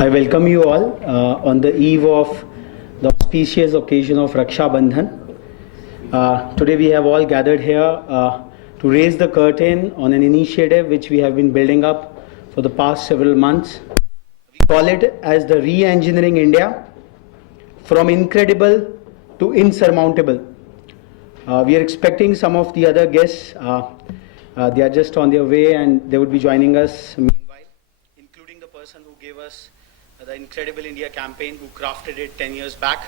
I welcome you all on the eve of the auspicious occasion of Raksha Bandhan. Today we have all gathered here to raise the curtain on an initiative which we have been building up for the past several months. We call it as the Re-Engineering India, from incredible to insurmountable. We are expecting some of the other guests. They are just on their way and they would be joining us meanwhile, including the person who gave us the Incredible India campaign, who crafted it 10 years back.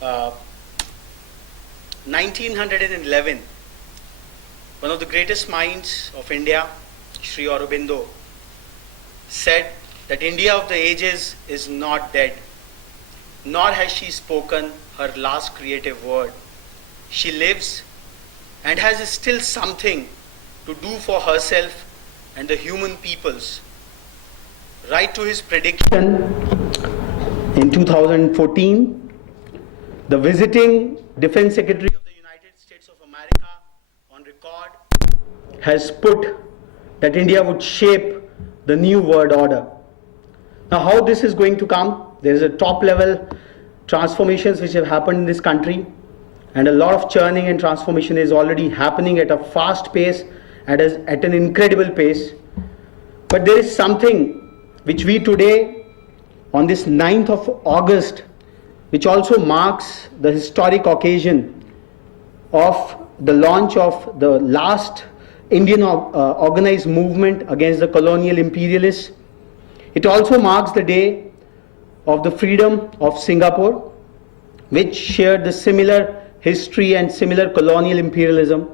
1911, one of the greatest minds of India, Sri Aurobindo, said that India of the ages is not dead, nor has she spoken her last creative word. She lives and has still something to do for herself and the human peoples. Right to his prediction in 2014, the visiting Defense Secretary of the United States of America on record has put that India would shape the new world order. Now, how this is going to come? There is a top level transformations which have happened in this country, and a lot of churning and transformation is already happening at a fast pace and at an incredible pace. But there is something which we today, on this 9th of August, which also marks the historic occasion of the launch of the last Indian organized movement against the colonial imperialists. It also marks the day of the freedom of Singapore, which shared the similar history and similar colonial imperialism.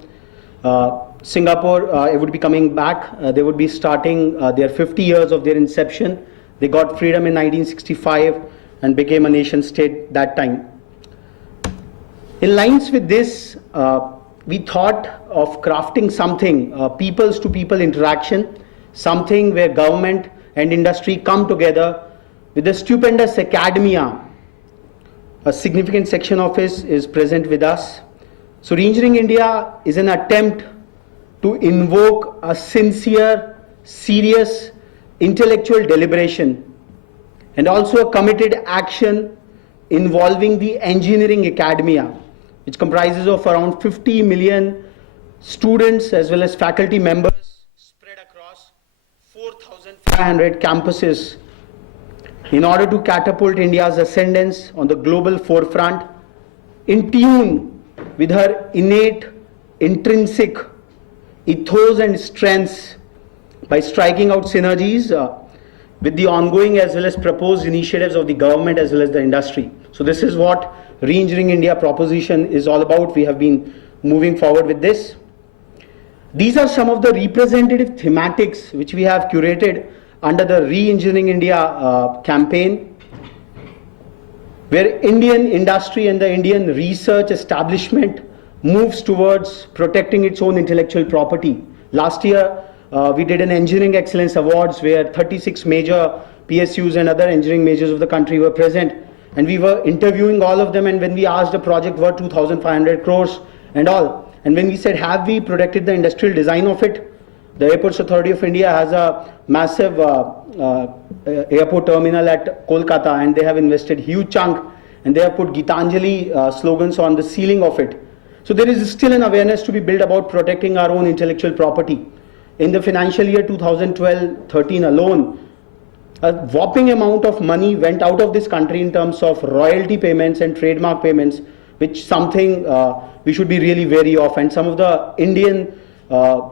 Singapore, it would be coming back. They would be starting their 50 years of their inception. They got freedom in 1965 and became a nation state that time. In lines with this, we thought of crafting something, peoples to people interaction, something where government and industry come together with a stupendous academia. A significant section of it is present with us. So Re-Engineering India is an attempt to invoke a sincere, serious, intellectual deliberation and also a committed action involving the engineering academia, which comprises of around 50 million students as well as faculty members spread across 4,500 campuses in order to catapult India's ascendance on the global forefront in tune with her innate, intrinsic ethos and strengths, by striking out synergies with the ongoing as well as proposed initiatives of the government as well as the industry. So this is what Re-Engineering India proposition is all about. We have been moving forward with this. These are some of the representative thematics which we have curated under the Re-Engineering India campaign, where Indian industry and the Indian research establishment moves towards protecting its own intellectual property. Last year, we did an Engineering Excellence Awards where 36 major PSUs and other engineering majors of the country were present, and we were interviewing all of them, and when we asked, the project worth 2,500 crores and all, and when we said, have we protected the industrial design of it? The Airports Authority of India has a massive airport terminal at Kolkata, and they have invested huge chunk, and they have put Gitanjali slogans on the ceiling of it. So there is still an awareness to be built about protecting our own intellectual property. In the financial year 2012-13 alone, a whopping amount of money went out of this country in terms of royalty payments and trademark payments, which something we should be really wary of. And some of the Indian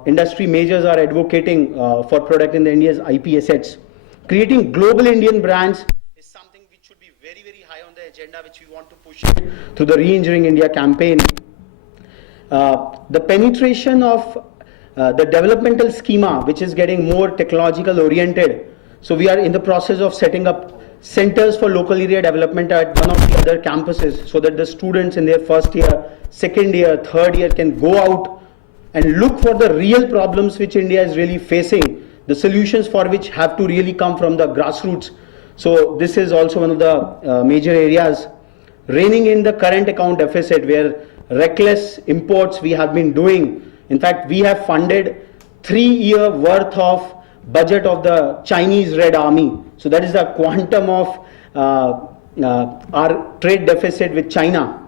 industry majors are advocating for protecting the India's IP assets. Creating global Indian brands is something which should be very, very high on the agenda, which we want to push through the Re-Engineering India campaign. The penetration of the developmental schema, which is getting more technological oriented. So we are in the process of setting up centers for local area development at one of the other campuses, so that the students in their first year, second year, third year can go out and look for the real problems which India is really facing, the solutions for which have to really come from the grassroots. So this is also one of the major areas. Reining in the current account deficit, where reckless imports we have been doing. In fact, we have funded 3-year worth of budget of the Chinese Red Army. So that is the quantum of our trade deficit with China.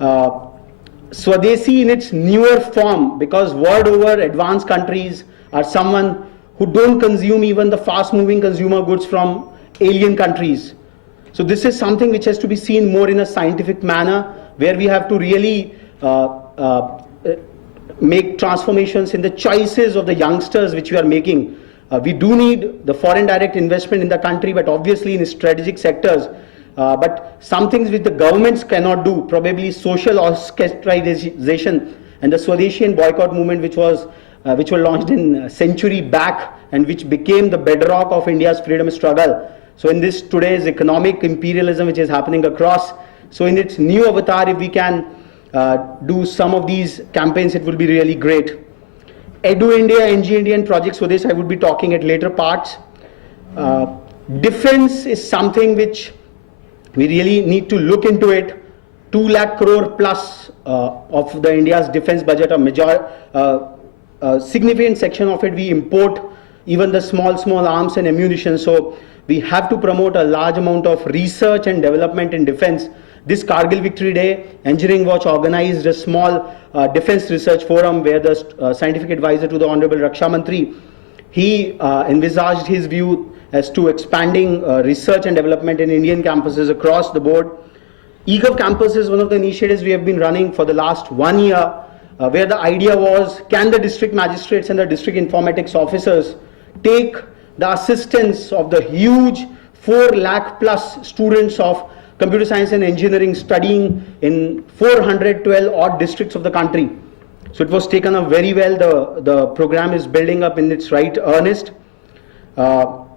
Swadeshi in its newer form, because world over advanced countries are someone who don't consume even the fast moving consumer goods from alien countries. So this is something which has to be seen more in a scientific manner, where we have to really make transformations in the choices of the youngsters which we are making. We do need the foreign direct investment in the country, but obviously in strategic sectors. But some things which the governments cannot do, probably social ostracization and the Swadeshi and boycott movement, which were launched in a century back and which became the bedrock of India's freedom struggle. So in this today's economic imperialism which is happening across, so in its new avatar, if we can do some of these campaigns, it will be really great. Edu India, NG India and Project Swadesh, I would be talking at later parts. Defense is something which we really need to look into it. 2 lakh crore plus of the India's defense budget, a significant section of it we import, even the small arms and ammunition. So we have to promote a large amount of research and development in defense. This Kargil Victory Day, Engineering Watch organized a small defense research forum where the scientific advisor to the Honorable Raksha Mantri, he envisaged his view as to expanding research and development in Indian campuses across the board. eGov Campus is one of the initiatives we have been running for the last 1 year, where the idea was, can the district magistrates and the district informatics officers take the assistance of the huge 4 lakh plus students of computer science and engineering studying in 412 odd districts of the country. So it was taken up very well. The program is building up in its right earnest. Out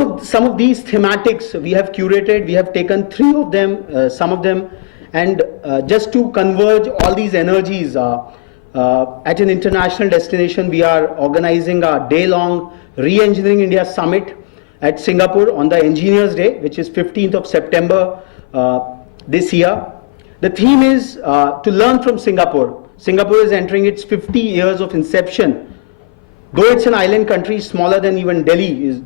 of some of these thematics we have curated, we have taken 3 of them, some of them, and just to converge all these energies at an international destination, we are organizing a day-long Re-Engineering India Summit at Singapore on the Engineers Day, which is 15th of September this year. The theme is to learn from Singapore. Singapore is entering its 50 years of inception. Though it's an island country, smaller than even Delhi's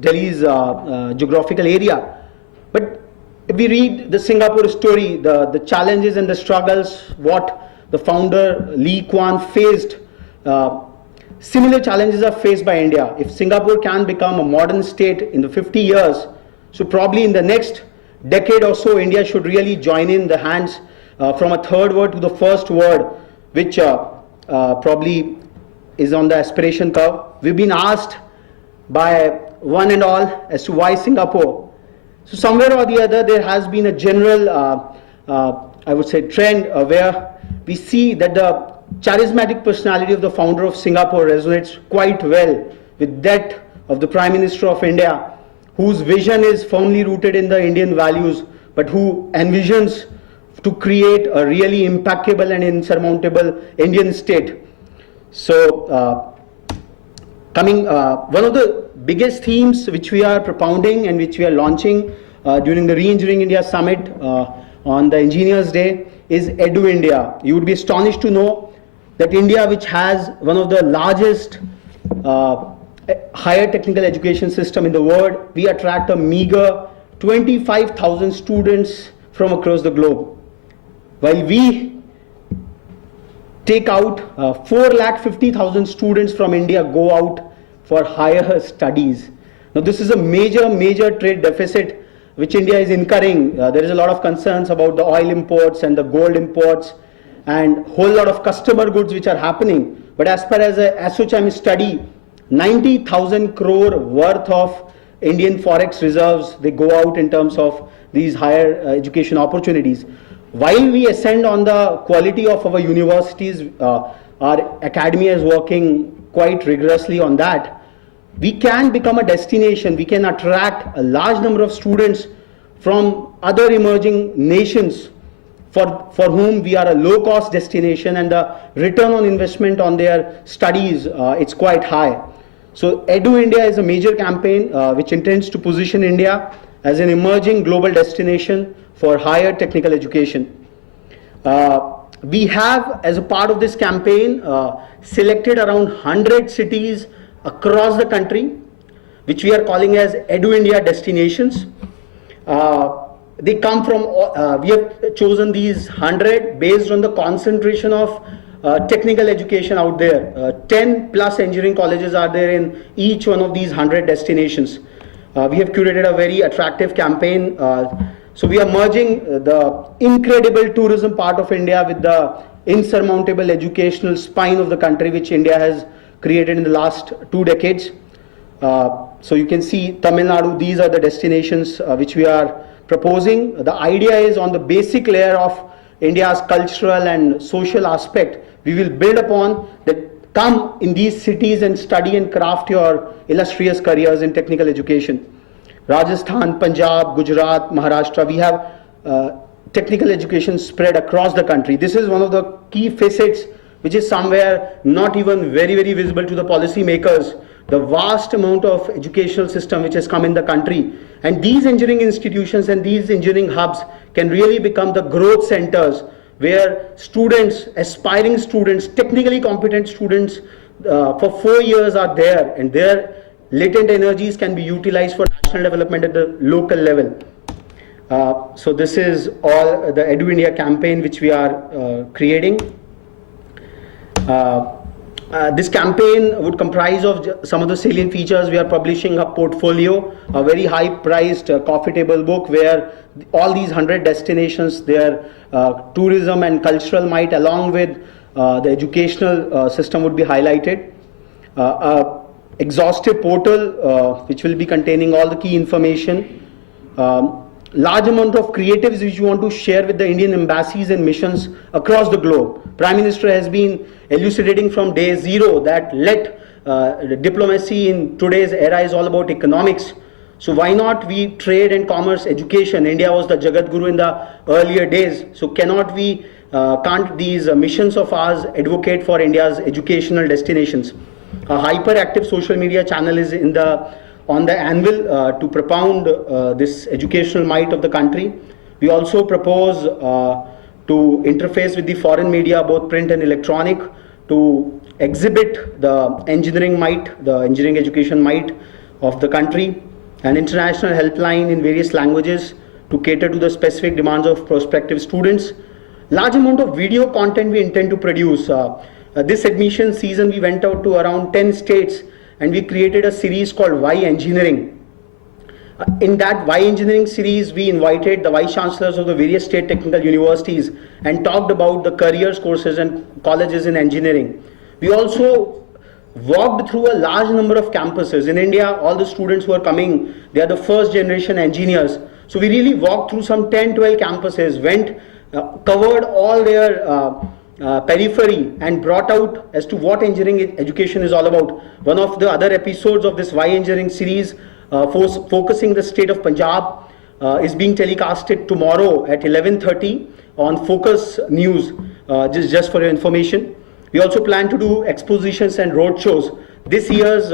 geographical area. But if we read the Singapore story, the challenges and the struggles, what the founder Lee Kuan faced, similar challenges are faced by India. If Singapore can become a modern state in the 50 years, so probably in the next decade or so, India should really join in the hands from a third world to the first world, which probably is on the aspiration curve. We've been asked by one and all as to why Singapore. So somewhere or the other, there has been a general, I would say, trend where we see that the charismatic personality of the founder of Singapore resonates quite well with that of the Prime Minister of India, whose vision is firmly rooted in the Indian values, but who envisions to create a really impeccable and insurmountable Indian state. So, one of the biggest themes which we are propounding and which we are launching during the Re-Engineering India Summit on the Engineers Day is Edu India. You would be astonished to know that India, which has one of the largest higher technical education system in the world, we attract a meager 25,000 students from across the globe. While we take out 4,50,000 students from India go out for higher studies. Now this is a major trade deficit which India is incurring. There is a lot of concerns about the oil imports and the gold imports and whole lot of customer goods which are happening. But as per as a ASSOCHAM study, 90,000 crore worth of Indian forex reserves, they go out in terms of these higher education opportunities. While we ascend on the quality of our universities, our academy is working quite rigorously on that. We can become a destination, we can attract a large number of students from other emerging nations for whom we are a low-cost destination, and the return on investment on their studies, it's quite high. So Edu India is a major campaign which intends to position India as an emerging global destination for higher technical education. We have, as a part of this campaign, selected around 100 cities across the country, which we are calling as Edu India destinations. They come from, we have chosen these 100 based on the concentration of technical education out there. 10 plus engineering colleges are there in each one of these 100 destinations. We have curated a very attractive campaign. So we are merging the incredible tourism part of India with the insurmountable educational spine of the country, which India has created in the last 2 decades. So you can see Tamil Nadu, these are the destinations which we are proposing. The idea is on the basic layer of India's cultural and social aspect, we will build upon that. Come in these cities and study and craft your illustrious careers in technical education. Rajasthan, Punjab, Gujarat, Maharashtra, we have technical education spread across the country. This is one of the key facets which is somewhere not even very, very visible to the policy makers. The vast amount of educational system which has come in the country, and these engineering institutions and these engineering hubs can really become the growth centers where students, aspiring students, technically competent students for 4 years are there, and their latent energies can be utilized for national development at the local level. So this is all the Edu India campaign which we are creating. This campaign would comprise of some of the salient features. We are publishing a portfolio, a very high priced coffee table book where all these 100 destinations, their tourism and cultural might along with the educational system would be highlighted. Exhaustive portal which will be containing all the key information. Large amount of creatives which you want to share with the Indian embassies and missions across the globe. Prime Minister has been elucidating from day zero that diplomacy in today's era is all about economics. So why not we trade and commerce education? India was the Jagat Guru in the earlier days. So can't these missions of ours advocate for India's educational destinations? A hyperactive social media channel is on the anvil to propound this educational might of the country. We also propose to interface with the foreign media, both print and electronic, to exhibit the engineering might, the engineering education might of the country, an international helpline in various languages to cater to the specific demands of prospective students. Large amount of video content we intend to produce. This admission season we went out to around 10 states and we created a series called Why Engineering. In that Why Engineering series, we invited the vice chancellors of the various state technical universities and talked about the careers courses and colleges in engineering. We also walked through a large number of campuses. In India, all the students who are coming, they are the first generation engineers. So we really walked through some 10, 12 campuses, covered all their periphery and brought out as to what engineering education is all about. One of the other episodes of this Why Engineering series focusing the state of Punjab is being telecasted tomorrow at 11:30 on Focus News, just for your information. We also plan to do expositions and road shows. This year's,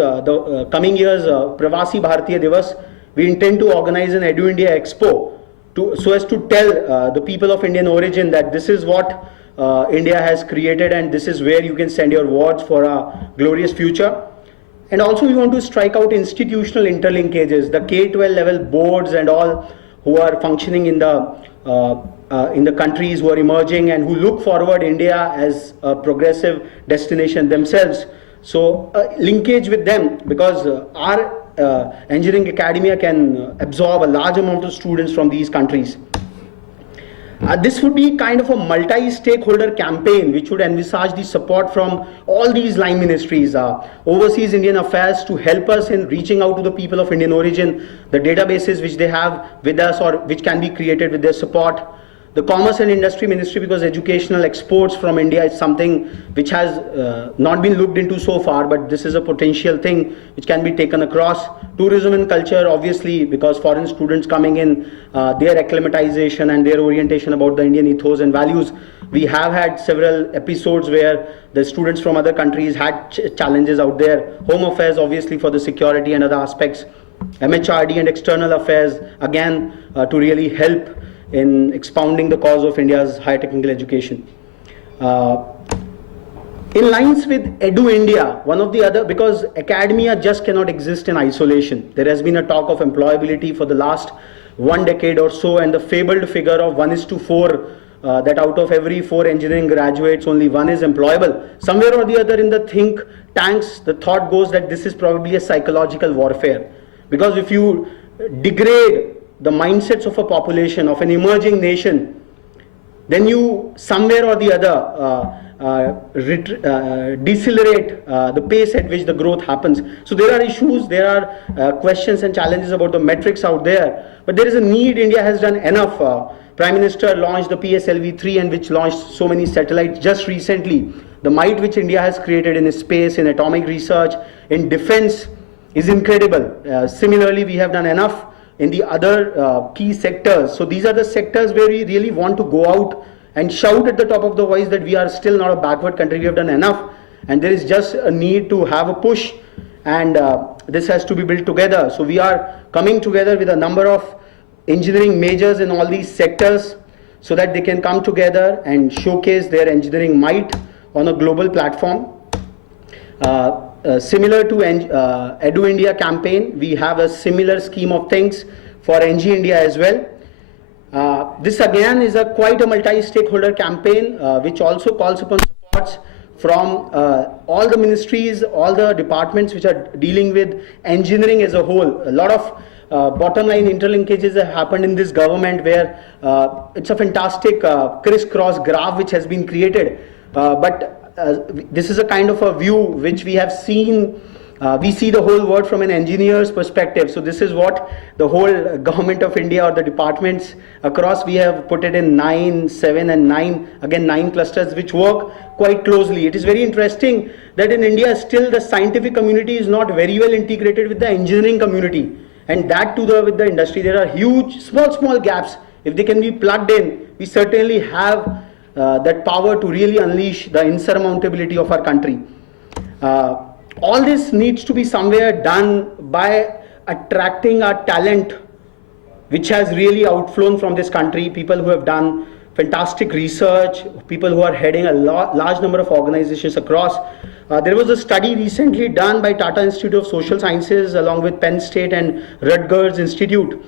coming year's Pravasi Bharatiya Divas, we intend to organize an Edu India Expo so as to tell the people of Indian origin that this is what India has created and this is where you can send your wards for a glorious future. And also we want to strike out institutional interlinkages, the K-12 level boards and all who are functioning in the countries who are emerging and who look forward India as a progressive destination themselves. So linkage with them, because our engineering academia can absorb a large amount of students from these countries. This would be kind of a multi-stakeholder campaign which would envisage the support from all these line ministries, overseas Indian affairs to help us in reaching out to the people of Indian origin, the databases which they have with us or which can be created with their support. The Commerce and Industry Ministry, because educational exports from India is something which has not been looked into so far, but this is a potential thing which can be taken across. Tourism and culture, obviously, because foreign students coming in, their acclimatization and their orientation about the Indian ethos and values. We have had several episodes where the students from other countries had challenges out there. Home affairs, obviously, for the security and other aspects. MHRD and external affairs, again, to really help in expounding the cause of India's higher technical education. In lines with Edu India, one of the other, because academia just cannot exist in isolation. There has been a talk of employability for the last 1 decade or so, and the fabled figure of 1:4, that out of every 4 engineering graduates, only 1 is employable. Somewhere or the other in the think tanks, the thought goes that this is probably a psychological warfare. Because if you degrade the mindsets of a population, of an emerging nation, then you somewhere or the other decelerate the pace at which the growth happens. So there are issues, there are questions and challenges about the metrics out there, but there is a need. India has done enough. Prime Minister launched the PSLV-3, and which launched so many satellites just recently. The might which India has created in space, in atomic research, in defense is incredible. Similarly, we have done enough in the other key sectors. So these are the sectors where we really want to go out and shout at the top of the voice that we are still not a backward country, we have done enough, and there is just a need to have a push, and this has to be built together. So we are coming together with a number of engineering majors in all these sectors so that they can come together and showcase their engineering might on a global platform. Similar to Edu India campaign, we have a similar scheme of things for NG India as well. This again is quite a multi-stakeholder campaign which also calls upon supports from all the ministries, all the departments which are dealing with engineering as a whole. A lot of bottom line interlinkages have happened in this government, where it's a fantastic crisscross graph which has been created. But this is a kind of a view which we have seen. We see the whole world from an engineer's perspective. So this is what the whole government of India, or the departments across, we have put it in 9, 7 and 9, again 9 clusters which work quite closely. It is very interesting that in India still the scientific community is not very well integrated with the engineering community, and that too with the industry. There are huge, small gaps. If they can be plugged in, we certainly have that power to really unleash the insurmountability of our country. All this needs to be somewhere done by attracting our talent which has really outflown from this country, people who have done fantastic research, people who are heading a large number of organizations across. There was a study recently done by Tata Institute of Social Sciences along with Penn State and Rutgers Institute,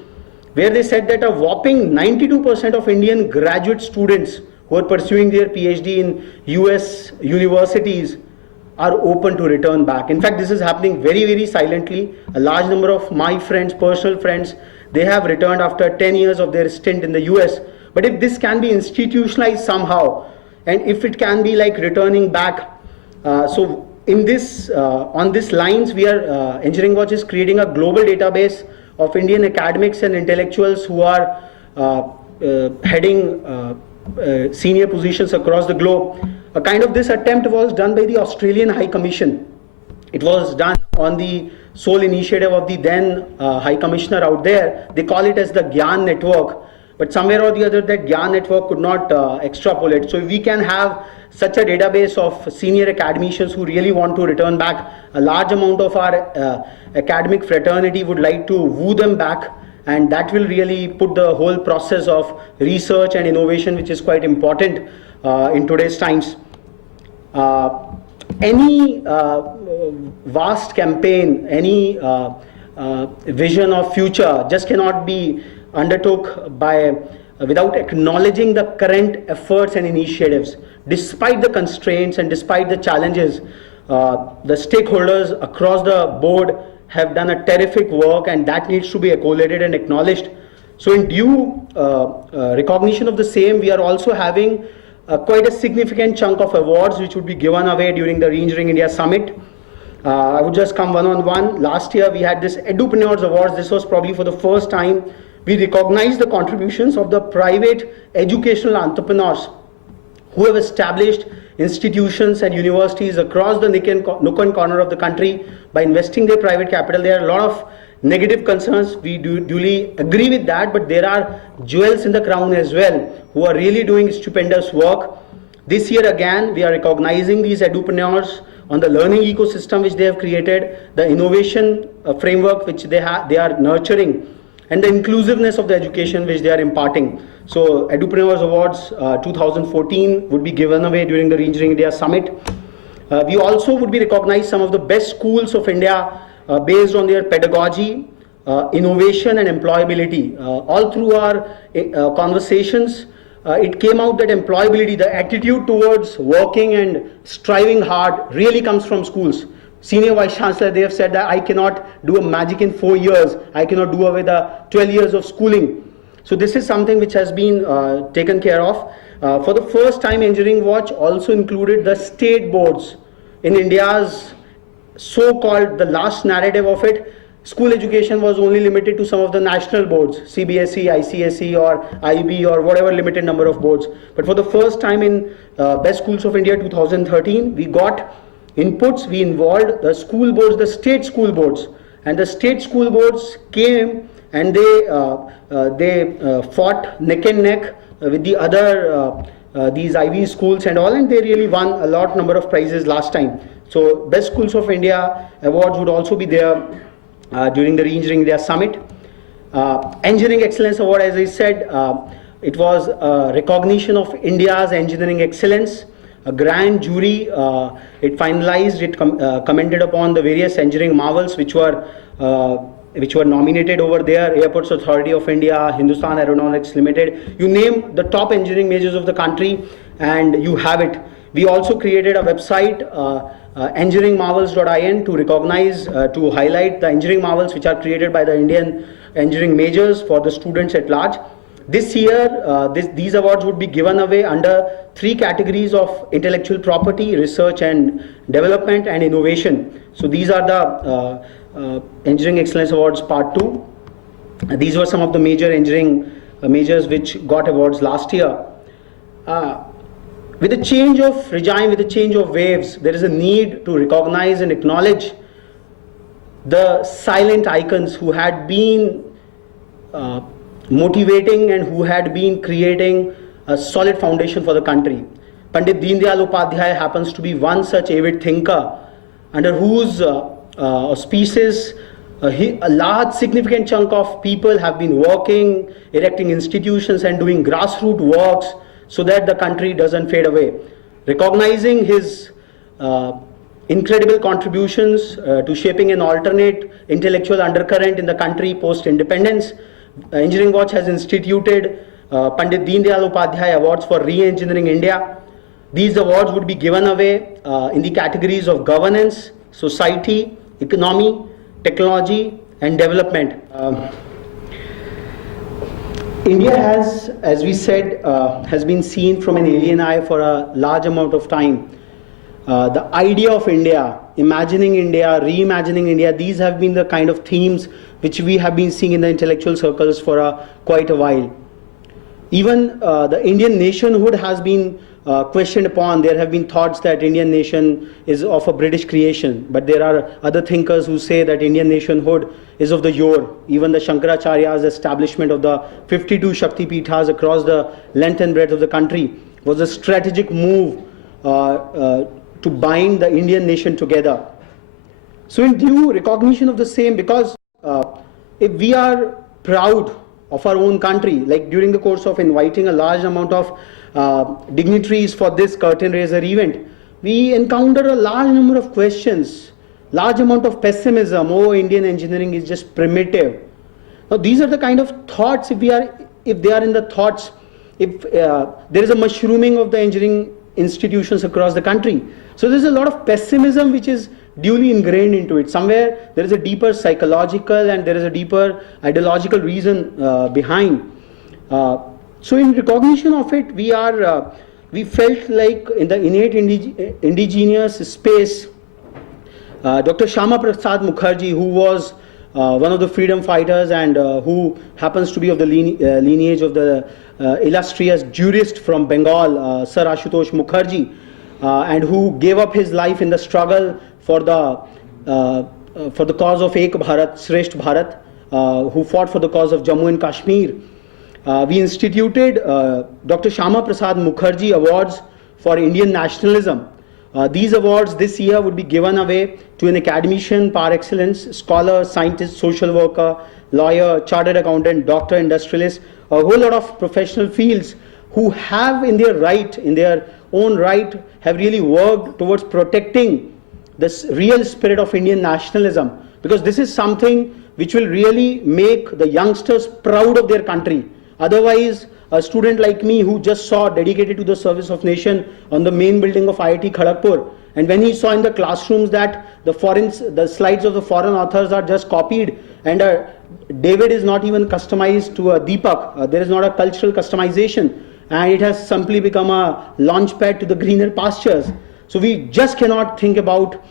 where they said that a whopping 92% of Indian graduate students who are pursuing their PhD in US universities are open to return back. In fact, this is happening very silently. A large number of my friends, personal friends, they have returned after 10 years of their stint in the US. But if this can be institutionalized somehow, and if it can be like returning back, so in this, on this lines, we are, Engineering Watch is creating a global database of Indian academics and intellectuals who are heading senior positions across the globe. A kind of this attempt was done by the Australian High Commission. It was done on the sole initiative of the then High Commissioner out there. They call it as the Gyan Network, but somewhere or the other that Gyan Network could not extrapolate. So we can have such a database of senior academicians who really want to return back. A large amount of our academic fraternity would like to woo them back, and that will really put the whole process of research and innovation, which is quite important in today's times. Any vast campaign, any vision of future just cannot be undertook by without acknowledging the current efforts and initiatives. Despite the constraints and despite the challenges, the stakeholders across the board have done a terrific work, and that needs to be accoladed and acknowledged. So in due recognition of the same, we are also having quite a significant chunk of awards which would be given away during the Re-Engineering India Summit. I would just come one on one. Last year we had this Edupreneurs Awards. This was probably for the first time we recognized the contributions of the private educational entrepreneurs who have established institutions and universities across the nook and corner of the country by investing their private capital. There are a lot of negative concerns. We duly agree with that, but there are jewels in the crown as well who are really doing stupendous work. This year again, we are recognizing these edupreneurs on the learning ecosystem which they have created, the innovation framework which they are nurturing, and the inclusiveness of the education which they are imparting. So Edupreneurs Awards 2014 would be given away during the Re-Engineering India Summit. We also would be recognized some of the best schools of India based on their pedagogy, innovation and employability. All through our conversations, it came out that employability, the attitude towards working and striving hard really comes from schools. Senior Vice Chancellor, they have said that I cannot do a magic in 4 years. I cannot do away the 12 years of schooling. So this is something which has been taken care of. For the first time, Engineering Watch also included the state boards in India's so-called, the last narrative of it. School education was only limited to some of the national boards, CBSE, ICSE or IB or whatever limited number of boards. But for the first time in Best Schools of India 2013, we got inputs, we involved the school boards, the state school boards. And the state school boards came and they fought neck and neck with the other these Ivy schools and all, and they really won a lot number of prizes last time. So Best Schools of India awards would also be there during the Re-Engineering India Summit. Engineering Excellence Award, as I said, it was a recognition of India's engineering excellence. A grand jury, it finalized, it commented upon the various engineering marvels which were nominated over there. Airports Authority of India, Hindustan Aeronautics Limited, you name the top engineering majors of the country and you have it. We also created a website, engineeringmarvels.in, to recognize, to highlight the engineering marvels which are created by the Indian engineering majors for the students at large. This year, these awards would be given away under 3 categories of intellectual property, research and development, and innovation. So these are the Engineering Excellence Awards Part 2. These were some of the major engineering majors which got awards last year. With the change of regime, with the change of waves, there is a need to recognize and acknowledge the silent icons who had been motivating and who had been creating a solid foundation for the country. Pandit Deen Dayal Upadhyay happens to be one such avid thinker under whose auspices a large significant chunk of people have been working, erecting institutions and doing grassroots works so that the country doesn't fade away. Recognizing his incredible contributions to shaping an alternate intellectual undercurrent in the country post-independence, Engineering Watch has instituted Pandit Deen Dayal Upadhyay Awards for Re-Engineering India. These awards would be given away in the categories of governance, society, economy, technology and development. India has, as we said, has been seen from an alien eye for a large amount of time. The idea of India, imagining India, reimagining India, these have been the kind of themes which we have been seeing in the intellectual circles for quite a while. Even the Indian nationhood has been questioned upon. There have been thoughts that Indian nation is of a British creation, but there are other thinkers who say that Indian nationhood is of the yore. Even the Shankaracharya's establishment of the 52 Shakti Peethas across the length and breadth of the country was a strategic move to bind the Indian nation together. So in due recognition of the same, because if we are proud of our own country, like during the course of inviting a large amount of dignitaries for this curtain raiser event, we encounter a large number of questions, large amount of pessimism. Oh, Indian engineering is just primitive. Now these are the kind of thoughts, if they are in the thoughts, if there is a mushrooming of the engineering institutions across the country. So there's a lot of pessimism which is duly ingrained into it. Somewhere there is a deeper psychological and there is a deeper ideological reason behind. So in recognition of it, we felt like in the innate indigenous space, Dr. Shyama Prasad Mukherjee, who was one of the freedom fighters and who happens to be of the lineage of the illustrious jurist from Bengal, Sir Ashutosh Mukherjee, and who gave up his life in the struggle for the cause of Ek Bharat, Shresth Bharat, who fought for the cause of Jammu and Kashmir. We instituted Dr. Shyama Prasad Mukherjee Awards for Indian nationalism. These awards this year would be given away to an academician par excellence, scholar, scientist, social worker, lawyer, chartered accountant, doctor, industrialist, a whole lot of professional fields who have in their right, in their own right have really worked towards protecting this real spirit of Indian nationalism, because this is something which will really make the youngsters proud of their country. Otherwise, a student like me who just saw dedicated to the service of nation on the main building of IIT Kharagpur, and when he saw in the classrooms that the slides of the foreign authors are just copied, and David is not even customized to a Deepak, there is not a cultural customization, and it has simply become a launch pad to the greener pastures. So we just cannot think about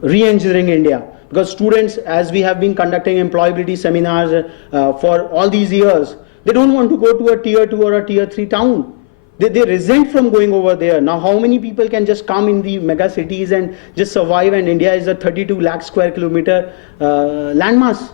re-engineering India, because students, as we have been conducting employability seminars for all these years, they don't want to go to a tier 2 or a tier 3 town. They resent from going over there. Now, how many people can just come in the mega cities and just survive? And India is a 32 lakh square kilometer landmass.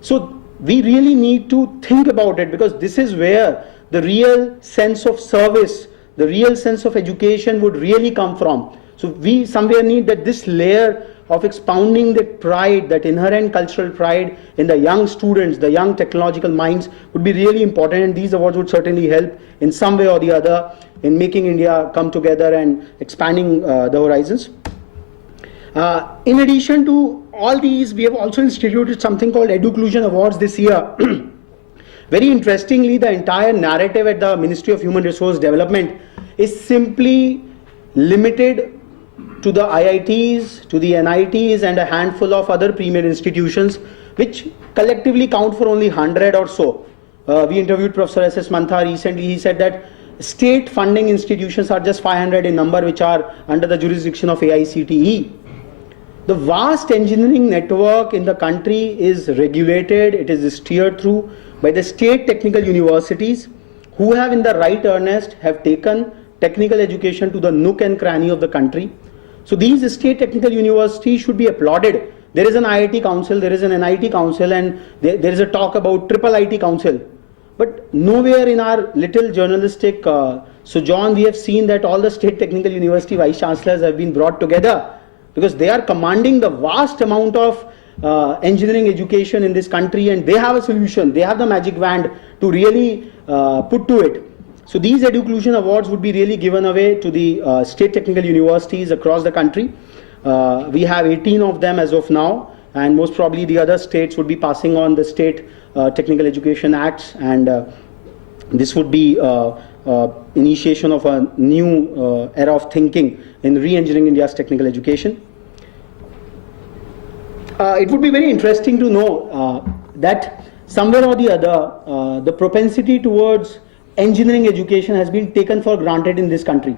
So we really need to think about it, because this is where the real sense of service, the real sense of education would really come from. So we somewhere need that this layer of expounding that pride, that inherent cultural pride in the young students, the young technological minds, would be really important, and these awards would certainly help in some way or the other in making India come together and expanding the horizons. In addition to all these, we have also instituted something called Educlusion Awards this year. Very interestingly, the entire narrative at the Ministry of Human Resource Development is simply limited to the IITs, to the NITs, and a handful of other premier institutions, which collectively count for only 100 or so. We interviewed Professor S.S. Mantha recently. He said that state funding institutions are just 500 in number, which are under the jurisdiction of AICTE. The vast engineering network in the country is regulated, it is steered through by the state technical universities, who have in the right earnest have taken technical education to the nook and cranny of the country. So these state technical universities should be applauded. There is an IIT council, there is an NIT council, and there is a talk about triple IT council. But nowhere in our little journalistic sojourn we have seen that all the state technical university vice chancellors have been brought together, because they are commanding the vast amount of engineering education in this country, and they have a solution, they have the magic wand to really put to it. So these Educlusion Awards would be really given away to the state technical universities across the country. We have 18 of them as of now, and most probably the other states would be passing on the state technical education acts, and this would be initiation of a new era of thinking in re-engineering India's technical education. It would be very interesting to know that somewhere or the other, the propensity towards engineering education has been taken for granted in this country.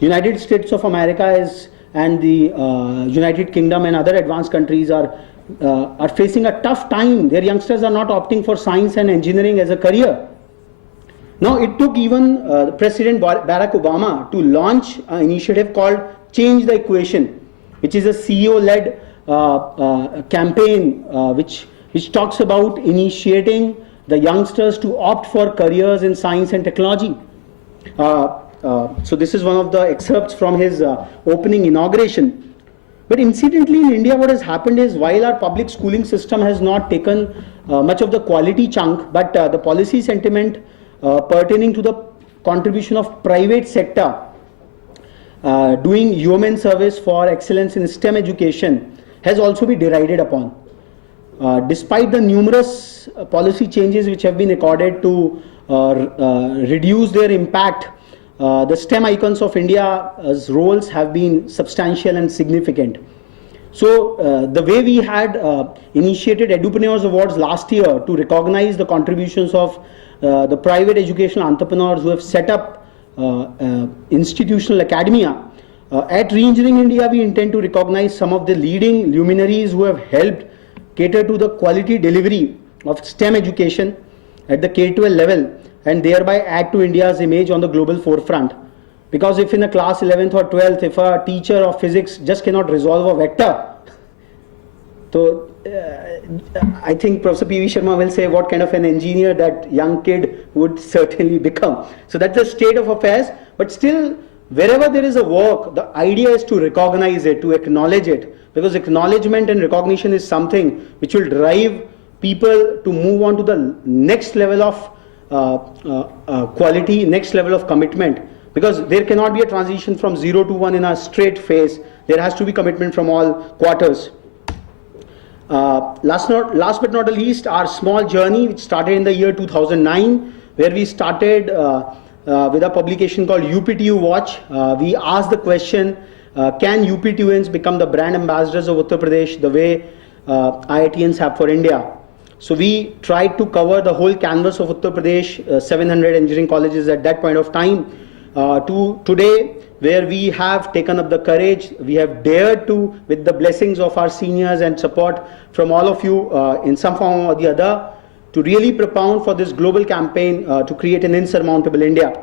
United States of America and the United Kingdom and other advanced countries are facing a tough time. Their youngsters are not opting for science and engineering as a career. Now, it took even President Barack Obama to launch an initiative called Change the Equation, which is a CEO-led campaign which talks about initiating the youngsters to opt for careers in science and technology. So this is one of the excerpts from his opening inauguration. But incidentally, in India, what has happened is, while our public schooling system has not taken much of the quality chunk, but the policy sentiment pertaining to the contribution of private sector doing yeoman service for excellence in STEM education has also been derided upon. Despite the numerous policy changes which have been accorded to reduce their impact, the STEM icons of India's roles have been substantial and significant. So the way we had initiated Edupreneurs Awards last year to recognize the contributions of the private educational entrepreneurs who have set up institutional academia, at Re-Engineering India we intend to recognize some of the leading luminaries who have helped cater to the quality delivery of STEM education at the K-12 level, and thereby add to India's image on the global forefront. Because if in a class 11th or 12th, if a teacher of physics just cannot resolve a vector, so I think Professor P.V. Sharma will say what kind of an engineer that young kid would certainly become. So that's the state of affairs, but still, wherever there is a work, the idea is to recognize it, to acknowledge it, because acknowledgement and recognition is something which will drive people to move on to the next level of quality, next level of commitment. because there cannot be a transition from 0 to 1 in a straight phase. There has to be commitment from all quarters. Last but not the least, our small journey, which started in the year 2009, where we started with a publication called UPTU Watch. We asked the question, can UPTUians become the brand ambassadors of Uttar Pradesh the way IITians have for India? So we tried to cover the whole canvas of Uttar Pradesh, 700 engineering colleges at that point of time, to today, where we have taken up the courage, we have dared to, with the blessings of our seniors and support from all of you in some form or the other, to really propound for this global campaign to create an insurmountable India.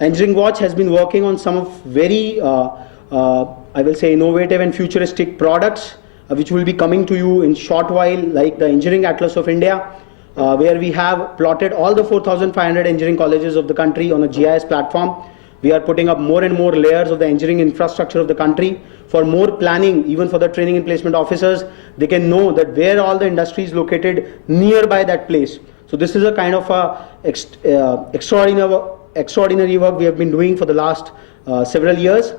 Engineering Watch has been working on some of very, I will say, innovative and futuristic products, which will be coming to you in short while, like the Engineering Atlas of India, where we have plotted all the 4,500 engineering colleges of the country on a GIS platform. We are putting up more and more layers of the engineering infrastructure of the country for more planning, even for the training and placement officers. They can know that where all the industry is located nearby that place. So this is a kind of extraordinary work we have been doing for the last several years.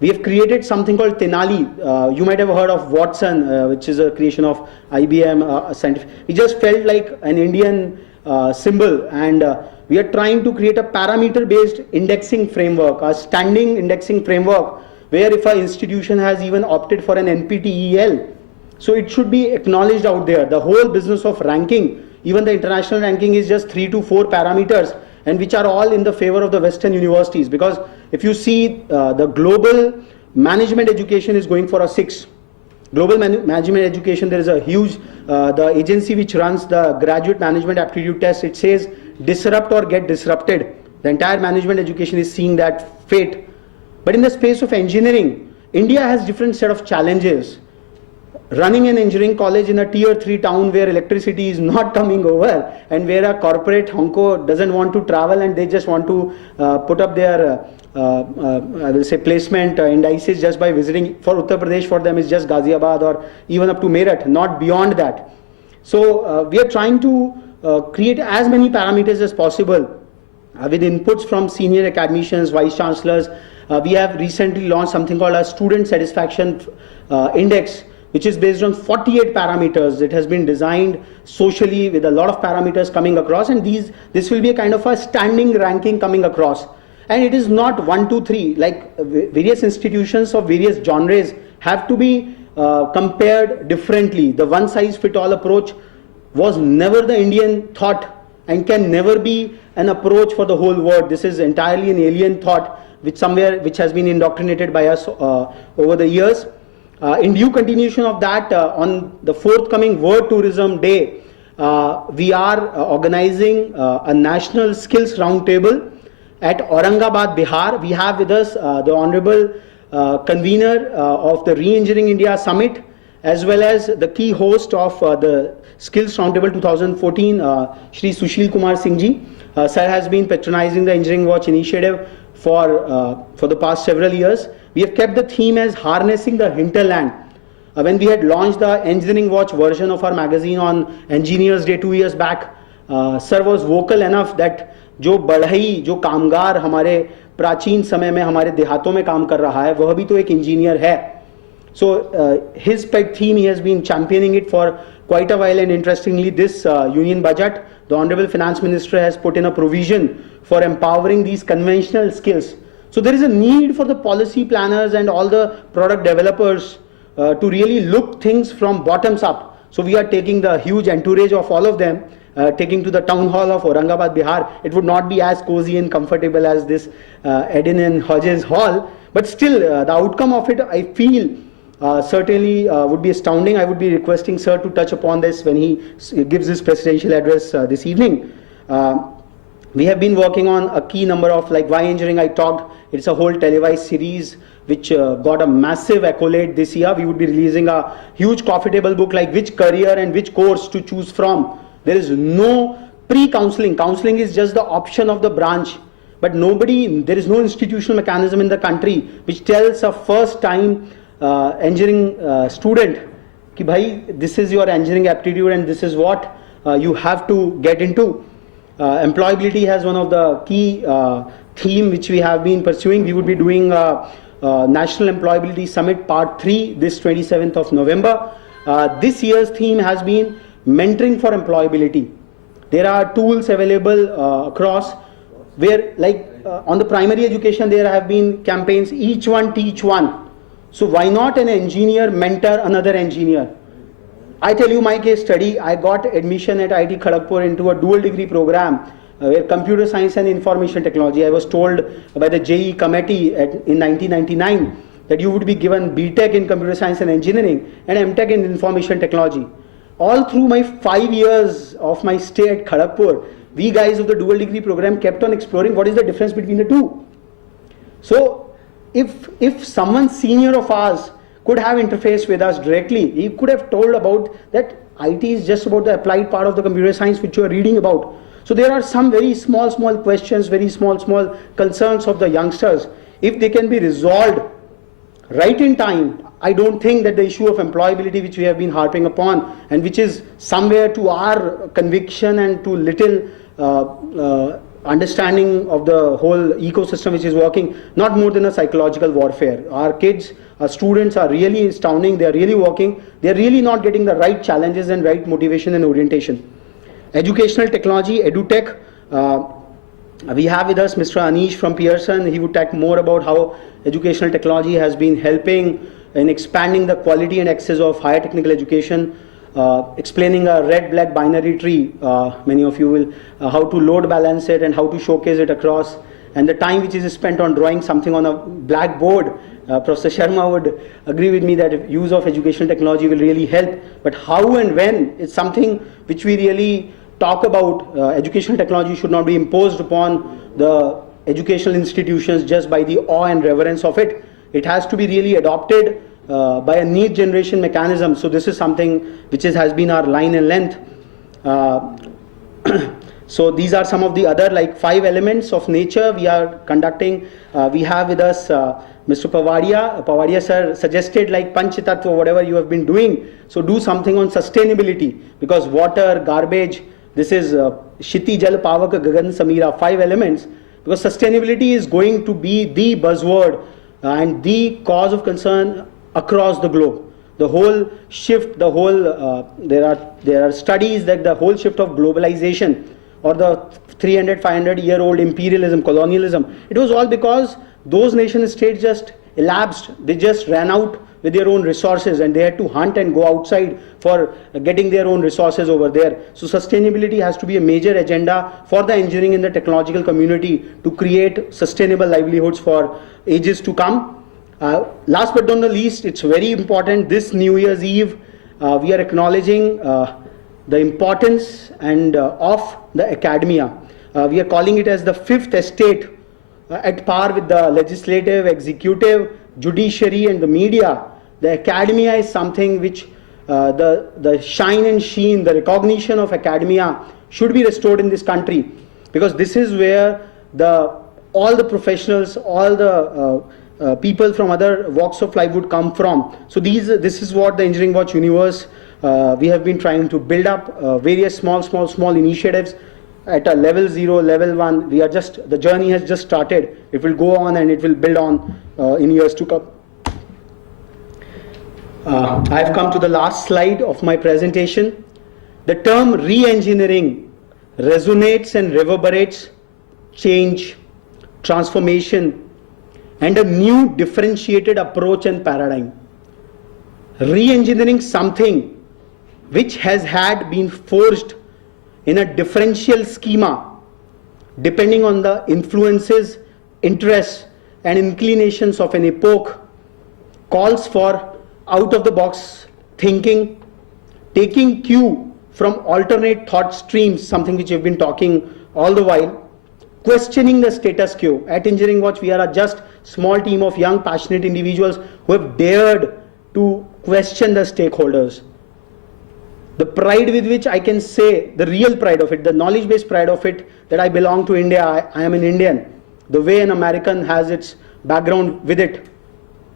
We have created something called Tenali. You might have heard of Watson, which is a creation of IBM scientific. We just felt like an Indian symbol, and we are trying to create a parameter-based indexing framework, a standing indexing framework, where if an institution has even opted for an NPTEL, so it should be acknowledged out there. The whole business of ranking, even the international ranking, is just 3 to 4 parameters, and which are all in the favor of the Western universities. Because if you see the global management education is going for a 6. Global management education, there is a huge, the agency which runs the graduate management aptitude test, it says disrupt or get disrupted. The entire management education is seeing that fate. But in the space of engineering, India has different set of challenges. Running an engineering college in a tier 3 town where electricity is not coming over, and where a corporate honko doesn't want to travel and they just want to put up their I will say placement indices just by visiting. For Uttar Pradesh, for them is just Ghaziabad or even up to Meerut, not beyond that. So we are trying to create as many parameters as possible with inputs from senior academicians, vice chancellors. We have recently launched something called a student satisfaction index, which is based on 48 parameters. It has been designed socially with a lot of parameters coming across, and this will be a kind of a standing ranking coming across. And it is not 1, 2, 3, like various institutions of various genres have to be compared differently. The one size fit all approach was never the Indian thought and can never be an approach for the whole world. This is entirely an alien thought which has been indoctrinated by us over the years. In due continuation of that, on the forthcoming World Tourism Day, we are organizing a national skills roundtable at Aurangabad, Bihar. We have with us the Honorable Convener of the Re-Engineering India Summit, as well as the key host of the Skills Roundtable 2014, Shri Sushil Kumar Singh ji. Sir has been patronizing the Engineering Watch initiative for the past several years. We have kept the theme as harnessing the hinterland. When we had launched the Engineering Watch version of our magazine on Engineers Day 2 years back, sir was vocal enough that जो बढ़ई, जो कामगार हमारे प्राचीन समय में हमारे देहातों में काम कर रहा है, वह भी तो एक इंजीनियर है. So his pet theme, he has been championing it for quite a while, and interestingly, this union budget, the Honorable Finance Minister has put in a provision for empowering these conventional skills. So there is a need for the policy planners and all the product developers to really look things from bottoms up. So we are taking the huge entourage of all of them, taking to the town hall of Aurangabad, Bihar. It would not be as cozy and comfortable as this Eden and Hodges Hall, but still the outcome of it, I feel, certainly would be astounding. I would be requesting sir to touch upon this when he gives his presidential address this evening. We have been working on a key number of, like Why Engineering I talked. It's a whole televised series which got a massive accolade this year. We would be releasing a huge coffee table book like which career and which course to choose from. There is no pre-counseling. Counseling is just the option of the branch. But there is no institutional mechanism in the country which tells a first-time engineering student कि भाई, this is your engineering aptitude and this is what you have to get into. Employability has one of the key theme which we have been pursuing. We would be doing National Employability Summit Part 3 this 27th of November. This year's theme has been mentoring for employability. There are tools available across where, like on the primary education, there have been campaigns, each one teach one. So why not an engineer mentor another engineer? I tell you my case study. I got admission at IIT Kharagpur into a dual degree program where computer science and information technology. I was told by the JEE committee in 1999 that you would be given BTech in computer science and engineering and MTech in information technology. All through my 5 years of my stay at Kharagpur, we guys of the dual degree program kept on exploring what is the difference between the two. So if someone senior of ours could have interfaced with us directly, he could have told about that IT is just about the applied part of the computer science which you are reading about. So there are some very small questions, very small concerns of the youngsters. If they can be resolved right in time, I don't think that the issue of employability which we have been harping upon and which is somewhere to our conviction and to little understanding of the whole ecosystem which is working, not more than a psychological warfare. Our kids, our students are really astounding, they are really working, they are really not getting the right challenges and right motivation and orientation. Educational technology, EduTech, we have with us Mr. Anish from Pearson. He would talk more about how educational technology has been helping in expanding the quality and access of higher technical education, explaining a red-black binary tree, many of you will, how to load balance it and how to showcase it across, and the time which is spent on drawing something on a blackboard. Professor Sharma would agree with me that use of educational technology will really help, but how and when is something which we really talk about. Educational technology should not be imposed upon the educational institutions just by the awe and reverence of it. It has to be really adopted by a need generation mechanism. So this is something which has been our line and length. So these are some of the other like 5 elements of nature we are conducting. We have with us Mr. Pavadia. Pavadia sir suggested like Panch Tattva, whatever you have been doing. So do something on sustainability, because water, garbage, this is Shiti Jal Pavak Gagan Samira, 5 elements, because sustainability is going to be the buzzword and the cause of concern across the globe. The whole shift, the whole, there are studies that the whole shift of globalization or the 300, 500-year-old imperialism, colonialism, it was all because those nation states just elapsed. They just ran out with their own resources and they had to hunt and go outside for getting their own resources over there. So sustainability has to be a major agenda for the engineering and the technological community to create sustainable livelihoods for ages to come. Last but not the least, it's very important, this New Year's Eve, we are acknowledging the importance and of the academia. We are calling it as the fifth estate, at par with the legislative, executive, judiciary and the media. The academia is something which the shine and sheen, the recognition of academia should be restored in this country, because this is where all the professionals, all the people from other walks of life would come from. So this is what the Engineering Watch universe, we have been trying to build up various small initiatives at a level 0, level 1. We are just, the journey has just started. It will go on and it will build on in years to come. I have come to the last slide of my presentation. The term re-engineering resonates and reverberates change, transformation, and a new differentiated approach and paradigm. Re-engineering something which has been forged in a differential schema depending on the influences, interests and inclinations of an epoch, calls for out-of-the-box thinking, taking cue from alternate thought streams, something which we've been talking all the while, questioning the status quo. At Engineering Watch, we are a just small team of young, passionate individuals who have dared to question the stakeholders. The pride with which I can say, the real pride of it, the knowledge-based pride of it, that I belong to India, I am an Indian, the way an American has its background with it.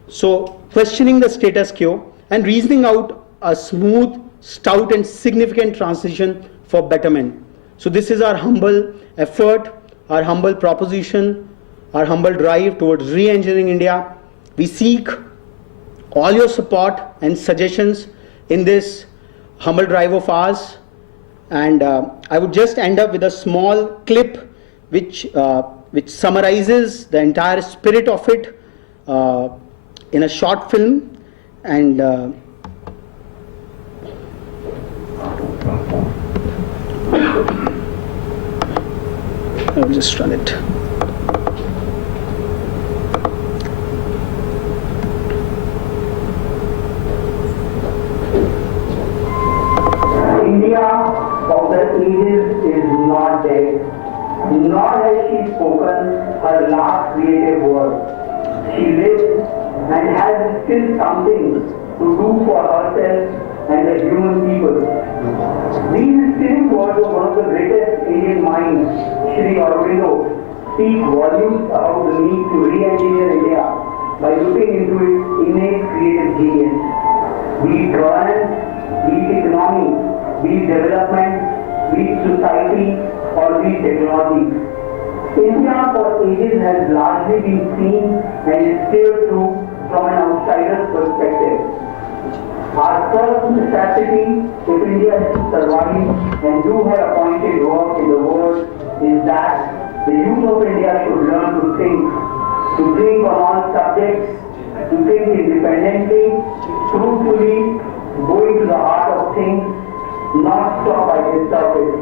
So questioning the status quo and reasoning out a smooth, stout and significant transition for betterment. So this is our humble effort, our humble proposition our humble drive towards re-engineering India. We seek all your support and suggestions in this humble drive of ours. And I would just end up with a small clip which summarizes the entire spirit of it in a short film. And I'll just run it. India of the ages is not dead, nor has she spoken her last creative word. She lives and has still something to do for herself and the human people. These stirring words of one of the greatest Indian minds, Sri Aurobindo, speak volumes about the need to re-engineer India by looking into its innate creative genius. Be it governance, be it economy, be it development, be it society, or be it technology. India for ages has largely been seen and is steered through from an outsider's perspective. Our first necessity, if India is to survive and do her appointed work in the world, is that the youth of India should learn to think on all subjects, to think independently, truthfully, go into the heart of things, not stop by the surface.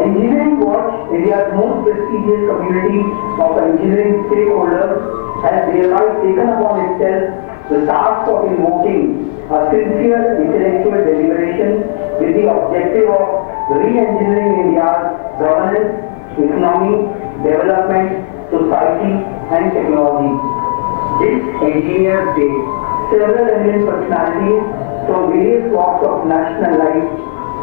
Engineering Watch, India's most prestigious community of engineering stakeholders, has thereby taken upon itself the task of invoking a sincere intellectual deliberation with the objective of re-engineering India's governance, economy, development, society, and technology. This Engineers Day, several eminent personalities from various walks of national life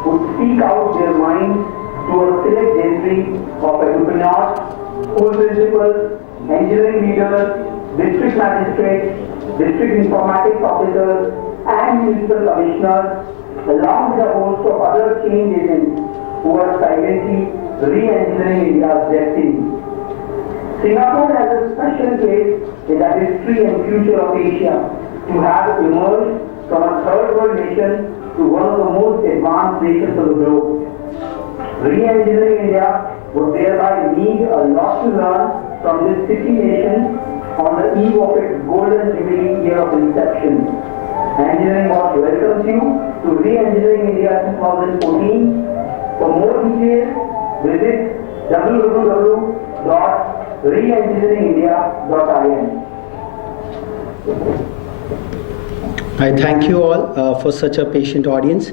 would speak out their minds to a select gentry of entrepreneurs, school principals, engineering leaders, district magistrates, district informatics officers, and municipal commissioners, along with a host of other change agents who are silently re-engineering India's destiny. Singapore has a special place in the history and future of Asia to have emerged from a third world nation to one of the most advanced nations of the globe. Re-engineering India would thereby need a lot to learn from this city nation on the eve of its golden jubilee year of inception. Engineering Watch welcomes you to Re-Engineering India 2014. For more details, visit www.reengineeringindia.in. I thank you all for such a patient audience.